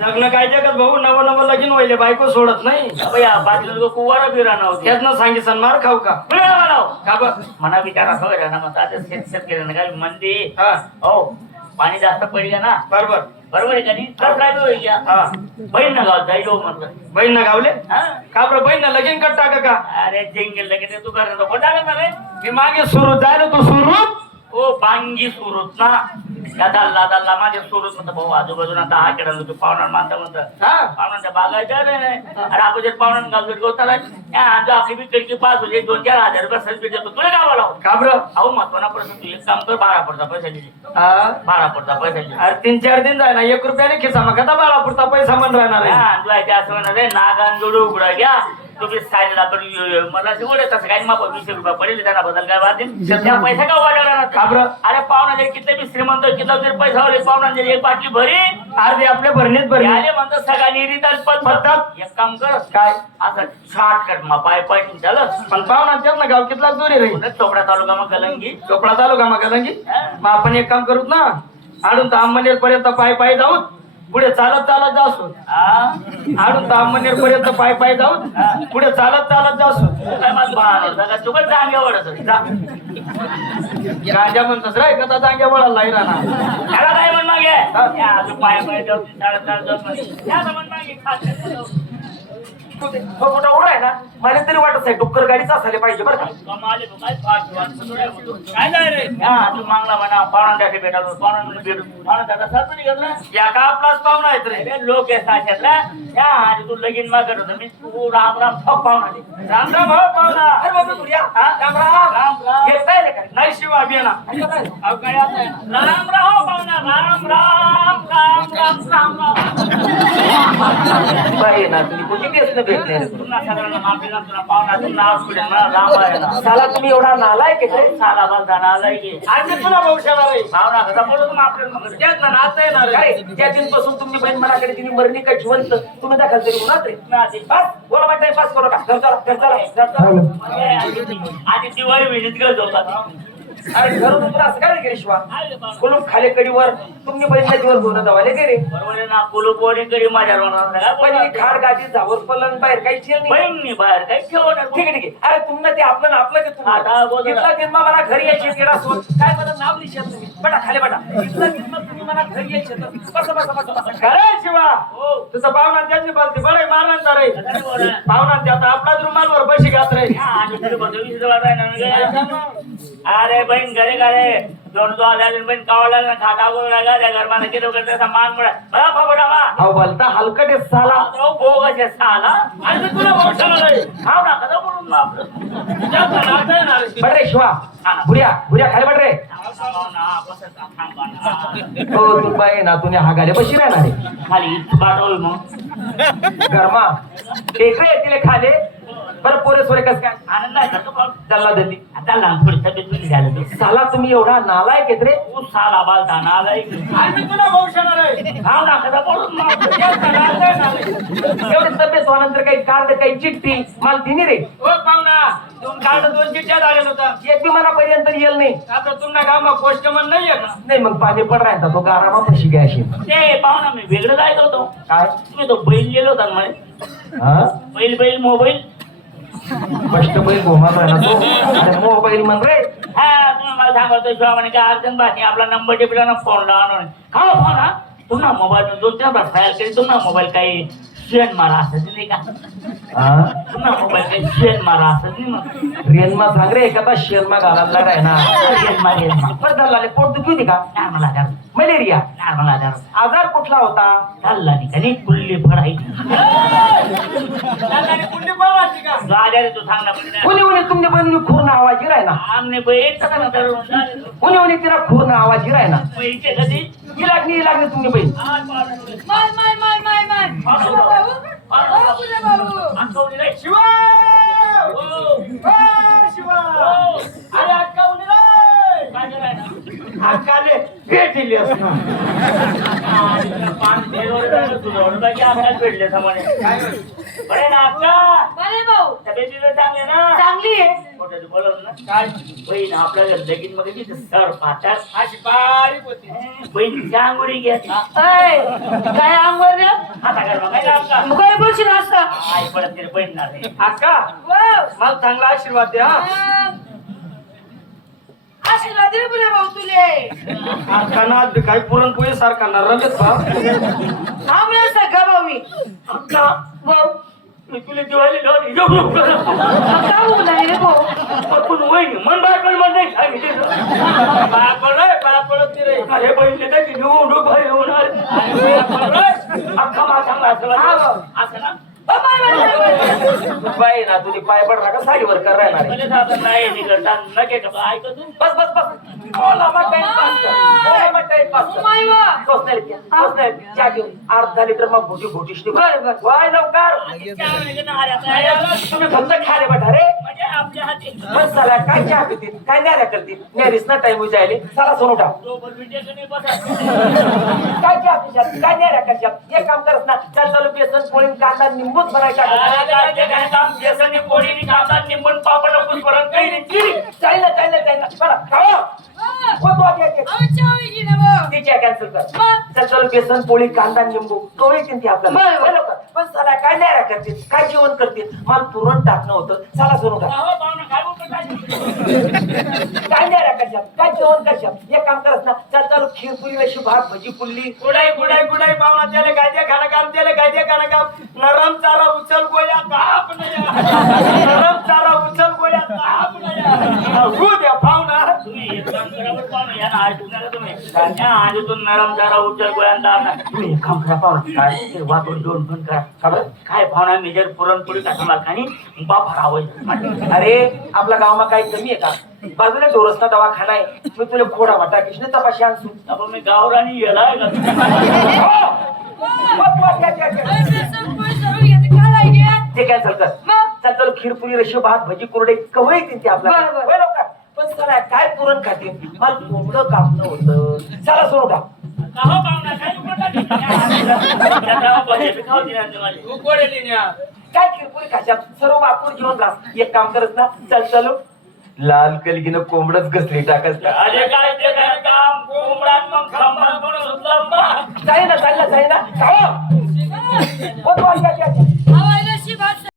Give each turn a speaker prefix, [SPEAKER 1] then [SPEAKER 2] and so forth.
[SPEAKER 1] लग्न काय जगत भाऊ? नवं नवं लगीन व्हायले बायको सोडत नाही.
[SPEAKER 2] बाटली लोक कुवारा बिराना होते
[SPEAKER 1] त्यातनं सांगितलं मार खाऊ का? का
[SPEAKER 2] मना बिचारा खबर ना मग आता शेत शेतकऱ्यांना काय मंदी.
[SPEAKER 1] हा.
[SPEAKER 2] हो पाणी जास्त पडलं ना.
[SPEAKER 1] बरोबर.
[SPEAKER 2] बरोबर आहे का नाही? तर काय होईल या.
[SPEAKER 1] हा.
[SPEAKER 2] बहीण ना गाव जाईल म्हटलं
[SPEAKER 1] बहीण ना गावले
[SPEAKER 2] हा.
[SPEAKER 1] का बरं बहीण ना लगीन कर टाका का?
[SPEAKER 2] अरे जंगल लगे तू करणार रे?
[SPEAKER 1] मी मागे सुरू जायला तू सुरू?
[SPEAKER 2] ओ बांगी सुरूत ना. या दल्ला दल्ला माझ्या भाऊ आजूबाजूला केडा होतो पाहुणा मानता म्हणतं.
[SPEAKER 1] हा.
[SPEAKER 2] पाहुण्यांच्या बागायच्या रे. अरे आपण जर पाहुण्या गावतो गवताला या जो आपली बी कडकी पास होते दोन चार हजार रुपये देतो तुला गावाला हो.
[SPEAKER 1] का बरं?
[SPEAKER 2] अहो महत्वाना प्रश्न तू एक काम कर बारा पडता पैसा दिली
[SPEAKER 1] हा.
[SPEAKER 2] बारा पडता पैसा दिली
[SPEAKER 1] अरे तीन चार दिन जाय ना एक रुपयाने खिसा मग पुरता पैसा म्हण राहणार आहे
[SPEAKER 2] हा, असं म्हणणार रे नागान जोडू उघडा घ्या. तुम्ही पण मला तसं माप वीसशे रुपये पडेल त्यांना बदल काय वाटेल त्या पैसा का? अरे पाहुणा जरी किती बी श्रीमंत किती जरी पैसा पाहुणा जरी एक बाटली भरी.
[SPEAKER 1] अर्धे आपल्या भरणीत भरली.
[SPEAKER 2] आले म्हणतात सगळा निरीत
[SPEAKER 1] पद्धत.
[SPEAKER 2] एक काम कर.
[SPEAKER 1] काय?
[SPEAKER 2] असं शॉर्टकट मग पाय पाय झालं
[SPEAKER 1] पण पाहुणा त्यात ना गाव कितला दुरी राहील
[SPEAKER 2] पुन्हा चोपडा तालुका मग कलंगी
[SPEAKER 1] चोपडा तालुका मग
[SPEAKER 2] हा.
[SPEAKER 1] मग आपण एक काम करूत ना आडून तर अंमनेर पर्यंत पाय पाय जाऊत पुढे चालत चालत जासू? आडून तर अंमनेर पर्यंत पाय पाय जाऊत पुढे चालत चालत जासू गांजा म्हणतोस रे कथा जांग्या वळाला
[SPEAKER 2] काय म्हण मागे? पाय पाय जाऊ चालत चालत जाऊ
[SPEAKER 3] मोठा ओढा आहे ना मला तरी वाटत आहे डुक्कर गाडीच असायला पाहिजे बरं का.
[SPEAKER 2] काय नाही रे अजून मागला म्हणा भेटू सरपणी घेतला.
[SPEAKER 1] या का आपलाच पाहुणा आहेत रे
[SPEAKER 2] लोक आहे साशातला या आणि तू लगीन मागत होता. मी तू राम राम पाहुणा
[SPEAKER 1] हो पाहुणा?
[SPEAKER 3] राम राम.
[SPEAKER 2] राम राम.
[SPEAKER 3] काय?
[SPEAKER 1] शिवा
[SPEAKER 2] आता? राम राम पाहुणा. राम राम राम राम राम
[SPEAKER 3] साला तुम्ही एवढा नालाय की
[SPEAKER 2] साला नालाय
[SPEAKER 1] आज तुला
[SPEAKER 2] कसा बोलतो मग आपल्याला मग
[SPEAKER 1] त्यात ना नाचता येणार आहे.
[SPEAKER 3] काय? त्या दिनपासून तुमची बहीण मनाकडे तिने मरणी काय जिवंत? तुम्ही दाखल तरी होणार रे
[SPEAKER 2] नाची.
[SPEAKER 3] बस. बोला म्हणताय पास करू का घर चला घर चला घर चला.
[SPEAKER 2] आधी दिवाळी विहिरीत गरज होता
[SPEAKER 3] अरे घर तुमचं असं काय गिरीश्वा कुलूप खाली कडीवर तुम्ही बहीणला दिवस दोन दवाले गे रे
[SPEAKER 2] आहे ना कुलूपोरी करी माझ्या रोणार
[SPEAKER 3] पण ही खाड गादी बाहेर काही ठेल नाही.
[SPEAKER 2] बहीण बाहेर काही ठेवणार
[SPEAKER 3] ठीक आहे ठीक आहे. अरे तुम्हाला ते आपलं ना आपलं ते
[SPEAKER 2] आता बोल.
[SPEAKER 3] इथला मला घरी यायचे तेरा सोड काय मला नाव लिहिशात तुम्ही? बटा खाली बटा. इथला तुम्ही मला घरी यायचे बस बस बस बस.
[SPEAKER 1] खरं शिवा?
[SPEAKER 2] हो.
[SPEAKER 1] तुझं पाहुणा त्याची बोलते बडे मारणार रे? पाहुणा त्यात आपलाच रुमालवर बशी घात रे
[SPEAKER 2] हजार ना. अरे बहीण घरी घरे दोन तो आल्या बहीण कावला ना खाता वगैरे लागला त्या घरमाने केलं वगैरे त्याचा मान मुळे बरा
[SPEAKER 3] अहो बोलता हलकट आहे साला
[SPEAKER 2] तो भोग असे साला आणि मी तुला सांगलोय. म्हणून येणार.
[SPEAKER 3] बट रे शिवा बुड्या बुड्या खाली बट रे
[SPEAKER 2] ना, ना.
[SPEAKER 3] हो तू बाई ना तुने हा गाड्या बशी राहणार आहे
[SPEAKER 2] खाली पाठवल मग
[SPEAKER 3] गरमा टेकरे तिले खाले बरं पोरे सोरे कस काय?
[SPEAKER 2] आनंद आहे का तो पण?
[SPEAKER 3] चालला दिल्ली
[SPEAKER 2] आता लहान थोडी तब्येत बरी झाली तू.
[SPEAKER 3] साला तुम्ही एवढा नालायक आहेत रे.
[SPEAKER 2] तू साला बालता नालाय
[SPEAKER 1] आज मी तुला भाऊ शेणार आहे.
[SPEAKER 2] खाऊ नका जा बोलून मग.
[SPEAKER 1] जास्त नाचता येणार आहे.
[SPEAKER 3] एवढे तब्येत नंतर काही कार्ड काही चिठ्ठी मला तिने रे.
[SPEAKER 1] ओ पाहुणा. दोन कार्ड दोन चिठ्ठ्या लागेल होता
[SPEAKER 3] एक बी मनापर्यंत येईल नाही.
[SPEAKER 1] आता तुमच्या गावात पोस्टमन नाहीये का?
[SPEAKER 3] नाही मग पाणी पड राहता. तो गारामा पशी घ्या अशी.
[SPEAKER 2] ते पाहू ना मी वेगळं जायचं होतो.
[SPEAKER 3] काय?
[SPEAKER 2] तुम्ही तो बैल गेलो होता
[SPEAKER 3] हा?
[SPEAKER 2] बैल बैल मोबाईल?
[SPEAKER 3] कष्ट बैल राहिला तो मोबाईल म्हण रे.
[SPEAKER 2] हा तुम्ही मला सांगतो शिवा म्हणे काय अर्जंट बाकी आपला नंबर टिपला ना फोन लावा म्हणे खाओ फोन हा? पुन्हा मोबाईल बार ट्रायल करी पुन्हा मोबाईल काही शेण मारा असं नाही का?
[SPEAKER 3] हा
[SPEAKER 2] पुन्हा मोबाईल काही शेण मारा असं नाही मग.
[SPEAKER 3] रेनमा सांग रे एखादा शेरमा घालायला आहे ना.
[SPEAKER 2] शेण मार
[SPEAKER 3] बरं झाला पोट दुखी होती का?
[SPEAKER 2] नॉर्मल आजार.
[SPEAKER 3] मलेरिया.
[SPEAKER 2] नॉर्मल आजार.
[SPEAKER 3] आजार कुठला होता?
[SPEAKER 2] चालला नाही का? नाही कुल्ली फडायची
[SPEAKER 1] आणि कुंडी पळवायची का
[SPEAKER 2] जो आजार आहे तो सांग ना पण
[SPEAKER 3] कोणी कोणी तुमने पण खूर ना आवाजी राय ना
[SPEAKER 2] आमने बैल कसा ना तर
[SPEAKER 3] कोणी कोणी तिला खूर ना आवाजी राय ना
[SPEAKER 2] पैसे कधी?
[SPEAKER 3] ही लागली ही लागली तुमने बहीण
[SPEAKER 2] आज पाडून
[SPEAKER 4] माय माय माय माय माय.
[SPEAKER 2] पाडून
[SPEAKER 4] शिवा! भाऊ
[SPEAKER 2] हो. हो.
[SPEAKER 1] अरे अक्का उली रे
[SPEAKER 2] काय करायचं?
[SPEAKER 1] अक्काले भेट दिली असणार
[SPEAKER 2] पाच फेरवर झालं तुझं. म्हणून बाकी आपल्याला भेटले. बरे ना?
[SPEAKER 4] बरे भाऊ
[SPEAKER 2] तब्येत चांगली ना?
[SPEAKER 4] चांगली आहे
[SPEAKER 2] ना? काय? बहीण आपल्या लगीन मध्ये किती सर पाहतात
[SPEAKER 1] अशी बारीक होती
[SPEAKER 2] बहिणीच्या आंघोळी घ्या
[SPEAKER 4] काय अंगवर रे
[SPEAKER 2] सागर बघायला आमका.
[SPEAKER 4] मग काय बोलशील असता
[SPEAKER 2] आई पडत तरी पडणार नाही.
[SPEAKER 3] अक्का
[SPEAKER 4] वाव.
[SPEAKER 3] मला चांगला आशीर्वाद द्या हा.
[SPEAKER 4] आशीर्वाद भाऊ तुले
[SPEAKER 3] काही पुरणपोळी सारखा ना रमेश भाऊ
[SPEAKER 4] थांबलं सगळं भाऊ मी भाऊ
[SPEAKER 2] तुला दिवाळी लावली.
[SPEAKER 4] नाही रे भाऊ
[SPEAKER 2] मन बाय पण मन नाही सांगितलं.
[SPEAKER 3] पाया पाया पडत रे.
[SPEAKER 2] अरे बहिणी त्याची. अख्खा. असं ना?
[SPEAKER 3] बाई ना तुझी पाय पडला का? साडीवर कर राहणार आहे.
[SPEAKER 2] भले साधं नाही नके का ऐक तू
[SPEAKER 3] बस बस बस. बोला मग टाइमपास कर बोला मग टाइमपास
[SPEAKER 4] ओ,
[SPEAKER 3] कर
[SPEAKER 4] माय वा.
[SPEAKER 3] बस नाही रे, बस नाही रे. चहा घेऊन. अर्धा लिटर मग भोटी भोटीश
[SPEAKER 4] बरं, बरं.
[SPEAKER 3] वाय लवकर. तुम्ही फक्त खाले बटा रे
[SPEAKER 2] आपल्या हाती
[SPEAKER 3] बस चला काय चहा पितील? काय न्याऱ्या करतील? न्यारीस ना टाइम जायले. चला सोनू उठा
[SPEAKER 2] सोबत विजय नाही बसा
[SPEAKER 3] काय चहा पिशात काय न्याऱ्या करशात एक काम करत ना. चल चालू बेसन पोळी कांदा निंबूच बनायचा चालेल ना चालेल ना चालेल ना. बरं खावा
[SPEAKER 4] ओ,
[SPEAKER 3] कॅन्सल कर बेसन पोळी कांदा निंबू तो येतील ती आपल्याला.
[SPEAKER 4] बरं?
[SPEAKER 3] पण चला काय न्याऱ्या करतील? काय जेवण करतील? मला पुरण टाकणं होतं. चला का काय करशात काय जेवण करशात एक काम करत ना चल चालू खीर पुरी अशी भात भजी पुल्ली.
[SPEAKER 1] गुडाई गुडाई गुडाई पाहुणा त्याला काय द्या खाणं काम त्याला काय द्या खाणं काम. नरम चारा उचल गोळ्या नया नरम चारा उचल गोळ्या ताप नया द्या पाहुणा
[SPEAKER 2] नरम जरा उचल गोळ्यांदा तुम्ही एक काम करा पाहुणा काय ते वाटून दोन पण करा खबर काय पाहुणा मी जर पुरणपोळी टाकणार खाणी बाप राहावं
[SPEAKER 3] अरे आपल्या गावात काही कमी आहे का बाजूला डोरसना दवाखाना आहे मी तुला घोडा वाटा कृष्ण तपाशी आणसू
[SPEAKER 2] आपण मी का
[SPEAKER 3] मग तू
[SPEAKER 4] काय नाही घे?
[SPEAKER 3] ते कॅन्सल कर
[SPEAKER 4] मग?
[SPEAKER 3] चल चल खीर पुरी रशी भात भजी कुरडे कवय येतील ते आपल्याला पण काय पुरण खातील मला कोंबडं कापणं होतं. चला सोडू का
[SPEAKER 2] काय
[SPEAKER 3] काय खिरपुरी खाशात? सर्व वापूर घेऊन जास एक काम करत ना चल चलो. लाल कलगीनं कोंबडच घसली टाकत
[SPEAKER 2] अरे काय ते काय काम? कोंबडात मग खंबात म्हणून
[SPEAKER 3] जाई ना जाई ना जाई ना घ्या.